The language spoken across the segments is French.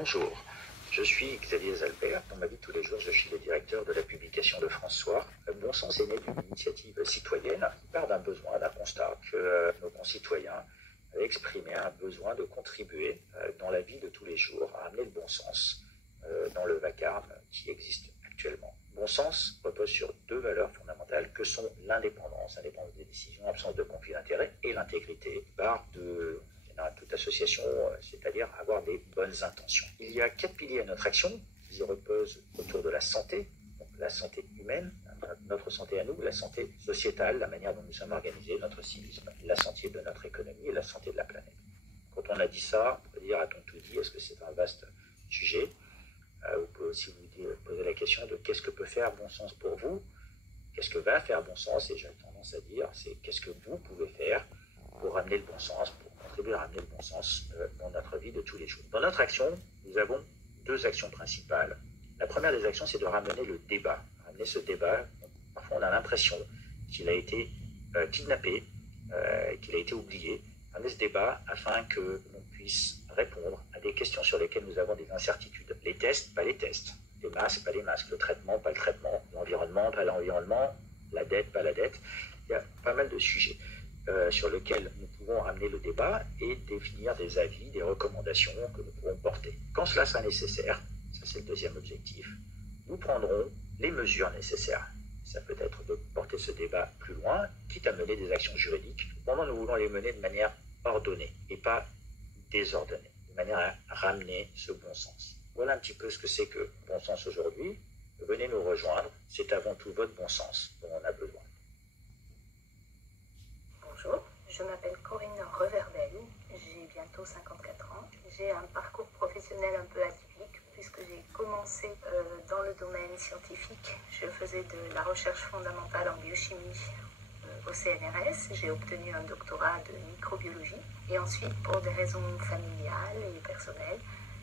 Bonjour, je suis Xavier Zalbert. Dans ma vie de tous les jours, je suis le directeur de la publication de France Soir. Bon Sens est né d'une initiative citoyenne qui part d'un besoin, d'un constat que nos concitoyens avaient exprimé un besoin de contribuer dans la vie de tous les jours à amener le bon sens dans le vacarme qui existe actuellement. Bon sens repose sur deux valeurs fondamentales que sont l'indépendance des décisions, l'absence de conflit d'intérêts et l'intégrité, part de toute association, c'est-à-dire avoir des bonnes intentions. Il y a 4 piliers à notre action qui reposent autour de la santé, donc la santé humaine, notre santé à nous, la santé sociétale, la manière dont nous sommes organisés, notre civisme, la santé de notre économie et la santé de la planète. Quand on a dit ça, on peut dire, a-t-on tout dit? Est-ce que c'est un vaste sujet? Vous pouvez aussi vous poser la question de qu'est-ce que peut faire bon sens pour vous? Qu'est-ce que va faire bon sens? Et j'ai tendance à dire, c'est qu'est-ce que vous pouvez faire pour ramener le bon sens, pour contribuer à ramener le bon sens dans notre vie de tous les jours. Dans notre action, nous avons deux actions principales. La première des actions, c'est de ramener le débat. Ramener ce débat, parfois on a l'impression qu'il a été kidnappé, qu'il a été oublié. Ramener ce débat afin que l'on puisse répondre à des questions sur lesquelles nous avons des incertitudes. Les tests, pas les tests. Les masques, pas les masques. Le traitement, pas le traitement. L'environnement, pas l'environnement. La dette, pas la dette. Il y a pas mal de sujets sur lesquels nous pouvons ramener le débat et définir des avis, des recommandations que nous pouvons porter. Quand cela sera nécessaire, ça c'est le deuxième objectif, nous prendrons les mesures nécessaires. Ça peut être de porter ce débat plus loin, quitte à mener des actions juridiques. Cependant, nous voulons les mener de manière ordonnée et pas désordonnée, de manière à ramener ce bon sens. Voilà un petit peu ce que c'est que bon sens aujourd'hui. Venez nous rejoindre, c'est avant tout votre bon sens dont on a besoin. Bonjour, je m'appelle Corinne Reverbel, j'ai bientôt 54 ans. J'ai un parcours professionnel un peu atypique puisque j'ai commencé dans le domaine scientifique. Je faisais de la recherche fondamentale en biochimie au CNRS. J'ai obtenu un doctorat de microbiologie et ensuite, pour des raisons familiales et personnelles,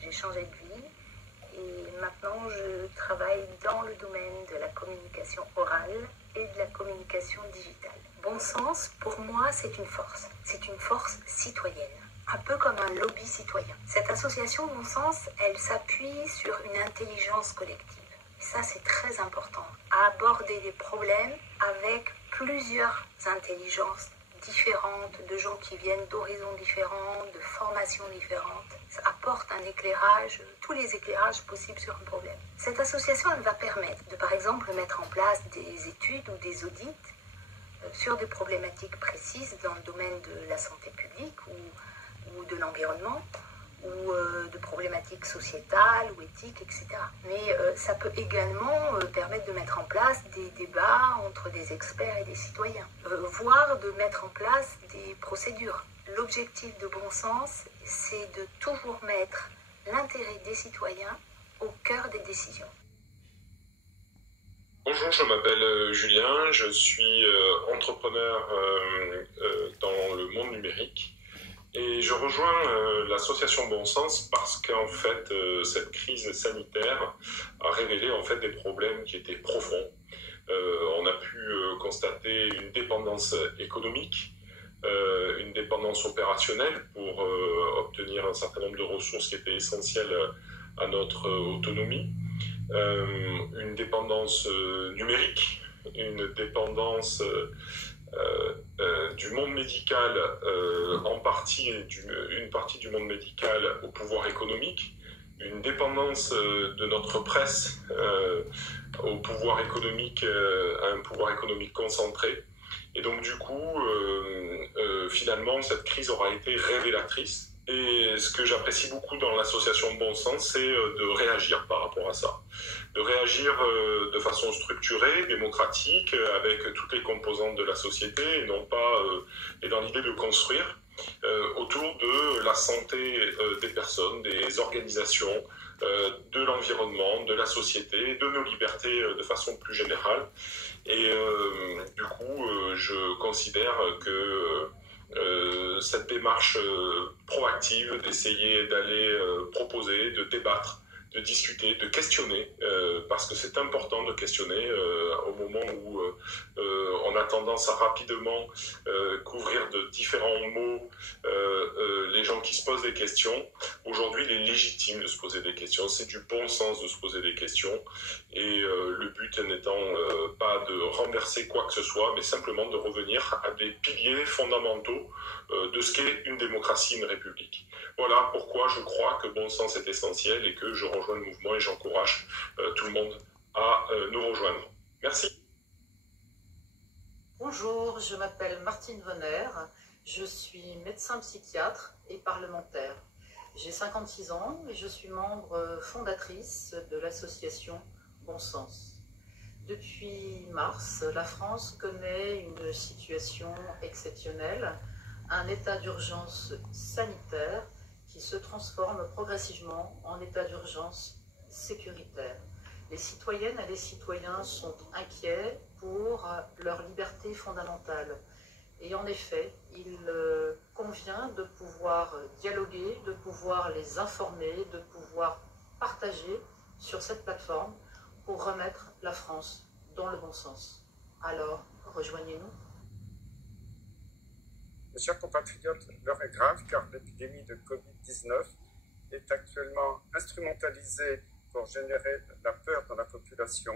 j'ai changé de vie. Et maintenant, je travaille dans le domaine de la communication orale et de la communication digitale. Bon sens, pour moi, c'est une force. C'est une force citoyenne, un peu comme un lobby citoyen. Cette association Bon Sens, elle s'appuie sur une intelligence collective. Et ça, c'est très important. À aborder des problèmes avec plusieurs intelligences différentes, de gens qui viennent d'horizons différents, de formations différentes. Ça apporte un éclairage, tous les éclairages possibles sur un problème. Cette association, elle va permettre de, par exemple, mettre en place des études ou des audits sur des problématiques précises dans le domaine de la santé publique ou de l'environnement, ou de problématiques sociétales ou éthiques, etc. Mais ça peut également permettre de mettre en place des débats entre des experts et des citoyens, voire de mettre en place des procédures. L'objectif de Bon Sens, c'est de toujours mettre l'intérêt des citoyens au cœur des décisions. Bonjour, je m'appelle Julien, je suis entrepreneur dans le monde numérique et je rejoins l'association Bon Sens parce qu'en fait cette crise sanitaire a révélé en fait des problèmes qui étaient profonds. On a pu constater une dépendance économique, une dépendance opérationnelle pour obtenir un certain nombre de ressources qui étaient essentielles à notre autonomie. Une dépendance numérique, une dépendance du monde médical, une partie du monde médical au pouvoir économique, une dépendance de notre presse au pouvoir économique, à un pouvoir économique concentré. Et donc du coup, finalement, cette crise aura été révélatrice. Et ce que j'apprécie beaucoup dans l'association Bon Sens, c'est de réagir par rapport à ça. De réagir de façon structurée, démocratique, avec toutes les composantes de la société, et non pas et dans l'idée de construire autour de la santé des personnes, des organisations, de l'environnement, de la société, de nos libertés de façon plus générale. Et du coup, je considère que cette démarche proactive d'essayer d'aller proposer, de débattre, de discuter, de questionner, parce que c'est important de questionner au moment où on a tendance à rapidement couvrir de différents mots les gens qui se posent des questions. Aujourd'hui, il est légitime de se poser des questions. C'est du bon sens de se poser des questions. Et le but n'étant pas de renverser quoi que ce soit, mais simplement de revenir à des piliers fondamentaux de ce qu'est une démocratie, une république. Voilà pourquoi je crois que bon sens est essentiel et que je rejoins le mouvement et j'encourage tout le monde à nous rejoindre. Merci. Bonjour, je m'appelle Martine Vonner, je suis médecin psychiatre et parlementaire. J'ai 56 ans et je suis membre fondatrice de l'association Bon Sens. Depuis mars, la France connaît une situation exceptionnelle, un état d'urgence sanitaire qui se transforme progressivement en état d'urgence sécuritaire. Les citoyennes et les citoyens sont inquiets pour leur liberté fondamentale. Et en effet, il convient de pouvoir dialoguer, de pouvoir les informer, de pouvoir partager sur cette plateforme pour remettre la France dans le bon sens. Alors, rejoignez-nous. Mes chers compatriotes, l'heure est grave car l'épidémie de Covid-19 est actuellement instrumentalisée pour générer la peur dans la population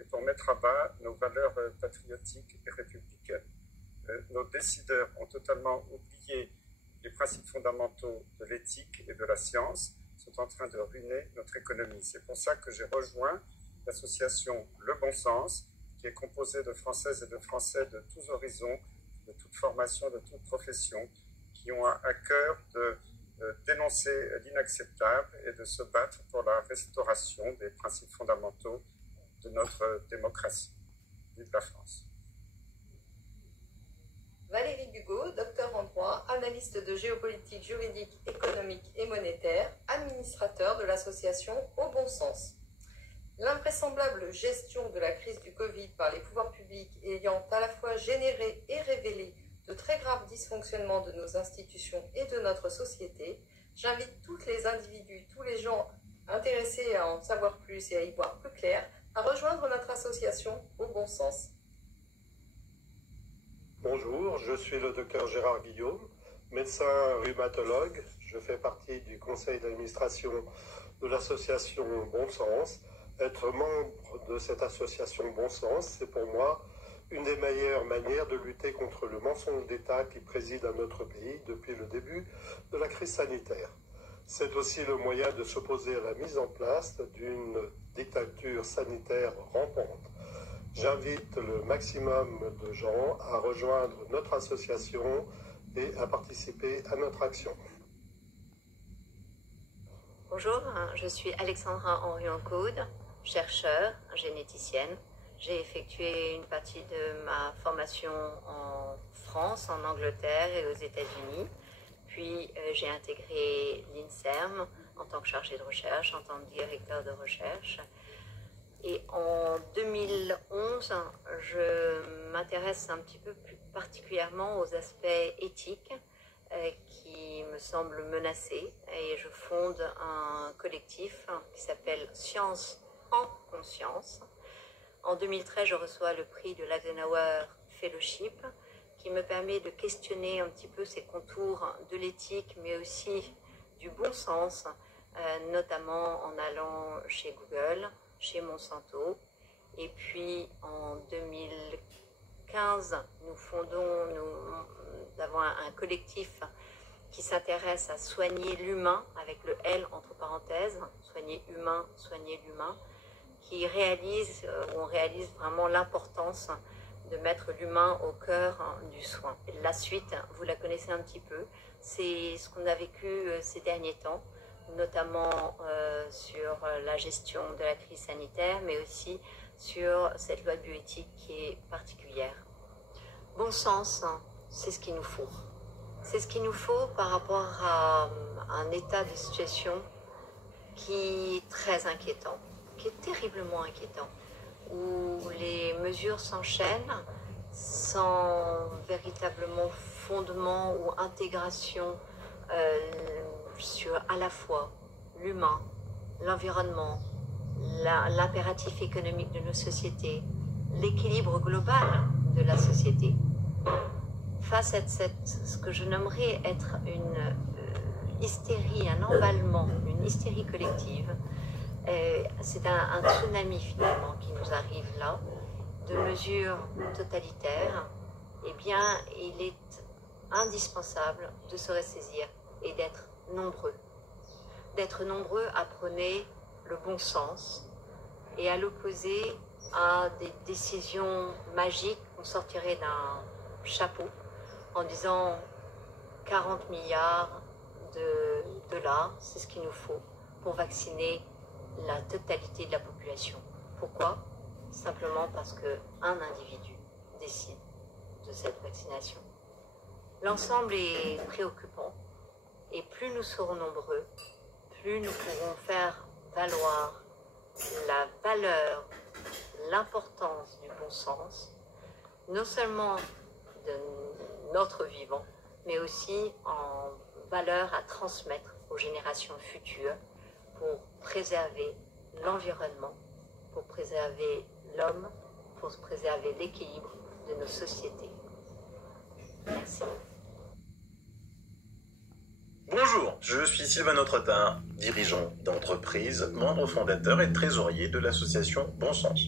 et pour mettre à bas nos valeurs patriotiques et républicaines. Nos décideurs ont totalement oublié les principes fondamentaux de l'éthique et de la science, sont en train de ruiner notre économie. C'est pour ça que j'ai rejoint l'association Le Bon Sens, qui est composée de Françaises et de Français de tous horizons, de toute formation, de toute profession, qui ont à cœur de dénoncer l'inacceptable et de se battre pour la restauration des principes fondamentaux de notre démocratie. Vive la France. Valérie Bugot, docteur en droit, analyste de géopolitique juridique, économique et monétaire, administrateur de l'association Au Bon Sens. L'invraisemblable gestion de la crise du Covid par les pouvoirs publics ayant à la fois généré et révélé de très graves dysfonctionnements de nos institutions et de notre société, j'invite tous les individus, tous les gens intéressés à en savoir plus et à y voir plus clair, à rejoindre notre association Au Bon Sens. Bonjour, je suis le docteur Gérard Guillaume, médecin rhumatologue. Je fais partie du conseil d'administration de l'association Bon Sens. Être membre de cette association Bon Sens, c'est pour moi une des meilleures manières de lutter contre le mensonge d'État qui préside à notre pays depuis le début de la crise sanitaire. C'est aussi le moyen de s'opposer à la mise en place d'une dictature sanitaire rampante. J'invite le maximum de gens à rejoindre notre association et à participer à notre action. Bonjour, je suis Alexandra Henrion-Caude, chercheure, généticienne. J'ai effectué une partie de ma formation en France, en Angleterre et aux États-Unis. Puis j'ai intégré l'INSERM en tant que chargée de recherche, en tant que directeur de recherche. Et en 2011, je m'intéresse un petit peu plus particulièrement aux aspects éthiques qui me semblent menacés. Et je fonde un collectif qui s'appelle Science en Conscience. En 2013, je reçois le prix de l'Eisenhower Fellowship qui me permet de questionner un petit peu ces contours de l'éthique, mais aussi du bon sens, notamment en allant chez Google, chez Monsanto. Et puis en 2015, nous avons un collectif qui s'intéresse à soigner l'humain, avec le L entre parenthèses, soigner humain, soigner l'humain, qui on réalise vraiment l'importance de mettre l'humain au cœur du soin. La suite, vous la connaissez un petit peu, c'est ce qu'on a vécu ces derniers temps, notamment sur la gestion de la crise sanitaire, mais aussi sur cette loi de bioéthique qui est particulière. Bon sens, c'est ce qu'il nous faut. C'est ce qu'il nous faut par rapport à un état de situation qui est très inquiétant, qui est terriblement inquiétant, où les mesures s'enchaînent sans véritablement fondement ou intégration sur à la fois l'humain, l'environnement, l'impératif économique de nos sociétés, l'équilibre global de la société. Face à ce que je nommerais être une hystérie, un emballement, une hystérie collective, c'est un tsunami finalement qui nous arrive là, de mesures totalitaires. Eh bien, il est indispensable de se ressaisir et d'être nombreux. D'être nombreux à prôner le bon sens et à l'opposer à des décisions magiques qu'on sortirait d'un chapeau en disant 40 milliards de dollars, c'est ce qu'il nous faut pour vacciner la totalité de la population. Pourquoi? Simplement parce qu'un individu décide de cette vaccination. L'ensemble est préoccupant et plus nous serons nombreux, plus nous pourrons faire valoir la valeur, l'importance du bon sens, non seulement de notre vivant, mais aussi en valeur à transmettre aux générations futures pour préserver l'environnement, pour préserver l'homme, pour préserver l'équilibre de nos sociétés. Merci. Bonjour, je suis Sylvain Autretin, dirigeant d'entreprise, membre fondateur et trésorier de l'association Bon Sens.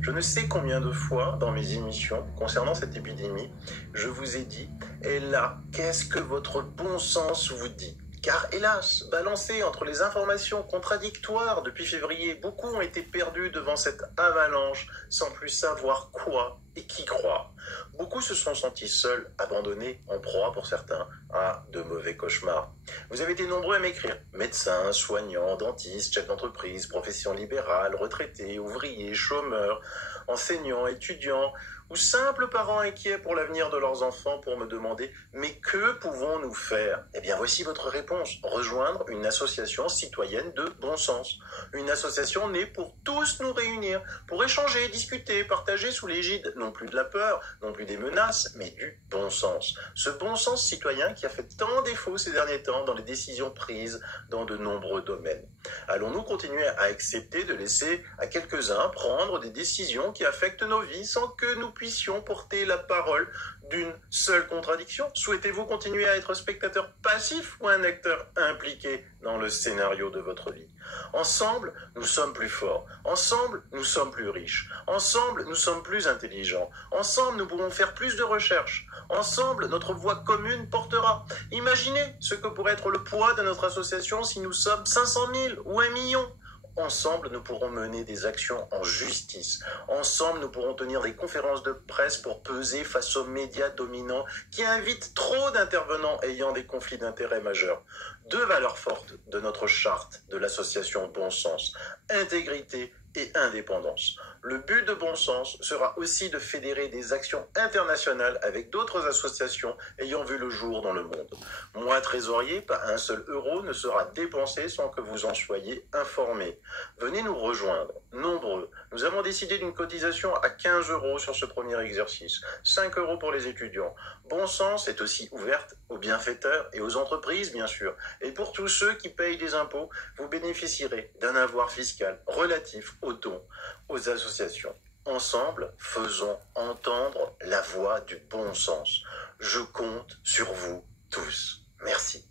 Je ne sais combien de fois dans mes émissions concernant cette épidémie, je vous ai dit « Et là, qu'est-ce que votre bon sens vous dit ?» Car hélas, balancés entre les informations contradictoires depuis février, beaucoup ont été perdus devant cette avalanche sans plus savoir quoi et qui croire. Beaucoup se sont sentis seuls, abandonnés, en proie pour certains à de mauvais cauchemars. Vous avez été nombreux à m'écrire. Médecins, soignants, dentistes, chefs d'entreprise, professions libérales, retraités, ouvriers, chômeurs, enseignants, étudiants ou simples parents inquiets pour l'avenir de leurs enfants pour me demander « Mais que pouvons-nous faire ?» Eh bien, voici votre réponse. Rejoindre une association citoyenne de bon sens. Une association née pour tous nous réunir, pour échanger, discuter, partager sous l'égide non plus de la peur, non plus des menaces, mais du bon sens. Ce bon sens citoyen qui a fait tant défaut ces derniers temps dans les décisions prises dans de nombreux domaines. Allons-nous continuer à accepter de laisser à quelques-uns prendre des décisions qui affectent nos vies sans que nous puissions porter la parole d'une seule contradiction? Souhaitez-vous continuer à être spectateur passif ou un acteur impliqué dans le scénario de votre vie? Ensemble, nous sommes plus forts. Ensemble, nous sommes plus riches. Ensemble, nous sommes plus intelligents. Ensemble, nous pourrons faire plus de recherches. Ensemble, notre voix commune portera. Imaginez ce que pourrait être le poids de notre association si nous sommes 500 000 ou 1 million. Ensemble, nous pourrons mener des actions en justice. Ensemble, nous pourrons tenir des conférences de presse pour peser face aux médias dominants qui invitent trop d'intervenants ayant des conflits d'intérêts majeurs. 2 valeurs fortes de notre charte de l'association Bon Sens, intégrité et indépendance. Le but de Bon Sens sera aussi de fédérer des actions internationales avec d'autres associations ayant vu le jour dans le monde. Moi, trésorier, pas un seul euro ne sera dépensé sans que vous en soyez informés. Venez nous rejoindre, nombreux. Nous avons décidé d'une cotisation à 15 € sur ce premier exercice, 5 € pour les étudiants. Bon Sens est aussi ouverte aux bienfaiteurs et aux entreprises, bien sûr. Et pour tous ceux qui payent des impôts, vous bénéficierez d'un avoir fiscal relatif aux dons aux associations. Ensemble, faisons entendre la voix du bon sens. Je compte sur vous tous. Merci.